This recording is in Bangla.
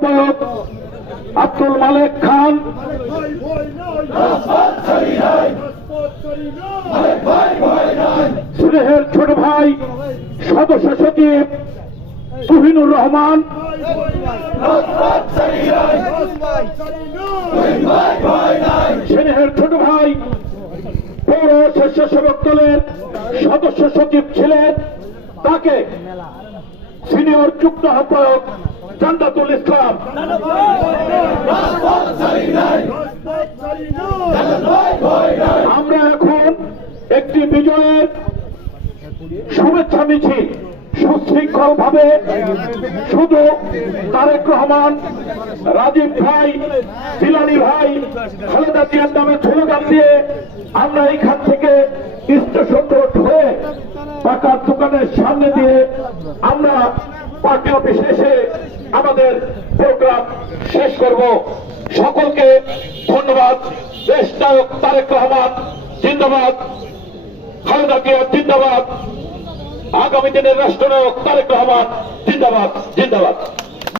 আহ্বায়ক আব্দুল মালেক খান, স্নেহের ছোট ভাই সদস্য সচিব তুহিনুর রহমান, স্নেহের ছোট ভাই পৌর স্বেচ্ছাসেবক দলের সদস্য সচিব ছিলেন, তাকে সিনিয়র যুগ্ম আহ্বায়ক জান্নাতুল ইসলাম। আমরা এখন একটি বিজয়ের শুভেচ্ছা মিছিল সুশৃঙ্খল ভাবে শুধু তারেক রহমান, রাজীব ভাই, জিলানি ভাই, খালেদা জিয়ার নামে স্লোগান দিয়ে আমরা এইখান থেকে স্টেশন রোড হয়ে পাকার দোকানের সামনে দিয়ে আমরা পার্টি অফিসে এসে আমাদের প্রোগ্রাম শেষ করব। সকলকে ধন্যবাদ। দেশ নায়ক তারেক রহমান জিন্দাবাদ, খালেদা জিয়া জিন্দাবাদ, আগামী দিনের রাষ্ট্রনায়ক তারেক রহমান জিন্দাবাদ জিন্দাবাদ।